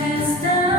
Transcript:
Christmas.